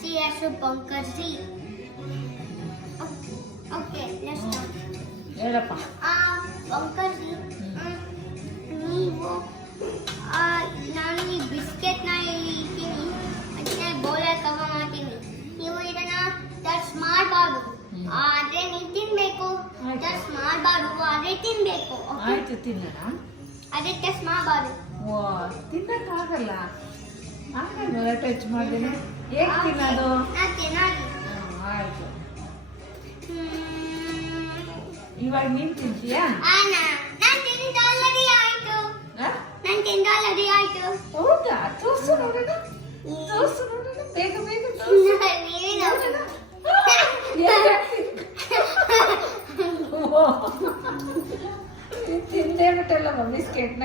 C as to Pankaj C. Okay, let's start. ಹೇಳಪ್ಪ. Pankaj C. ನೀವು ನಾನು ಈ ಬಿಸ್ಕೆಟ್ನ ಇದ್ದೀನಿ ಅದಕ್ಕೆ ಬೌಲಲ್ಲಿ ತಗೊಂಡ್ತೀನಿ. ನೀವು ಇದನ್ನ ಟಚ್ ಮಾಡಬಾರ್ದು, ಆದ್ರೆ ನೀವು ತಿನ್ಬೇಕು. ಟಚ್ ಮಾಡಬಾರ್ದು, ಆದ್ರೆ ತಿನ್ಬೇಕು. ಆಯ್ತು ತಿನ್ನೋಣ. ಅದೇ ಟಚ್ ಮಾಡಬಾರ್ದು. ಓ ತಿನ್ನಕ್ಕಾಗಲ್ಲ. ಆಗಲ್ವಲ್ಲ ಟಚ್ ಮಾಡ್ದೇನೆ. ಹೇಗೆ ತಿನ್ನೋದು? ನಾನು ತಿನ್ನೋದು. ಆಯ್ತು. ಇವಾಗ ನೀನ್ ತಿಂತೀಯಾ? ನಾನು ತಿಂದು ಆಲ್ರೆಡಿ ಆಯ್ತು. ನಾನು ತಿಂದು ಆಲ್ರೆಡಿ ಆಯ್ತು. ಹೌದಾ? ತೋರ್ಸು ನೋಡೋಣ. ತೋರ್ಸು ನೋಡೋಣ. ಬೇಗ ಬೇಗ ತೋರ್ಸು. ತಿಂದೇ ಬಿಟ್ಟಲ್ಲಮ್ಮ ಬಿಸ್ಕೆಟ್ನ.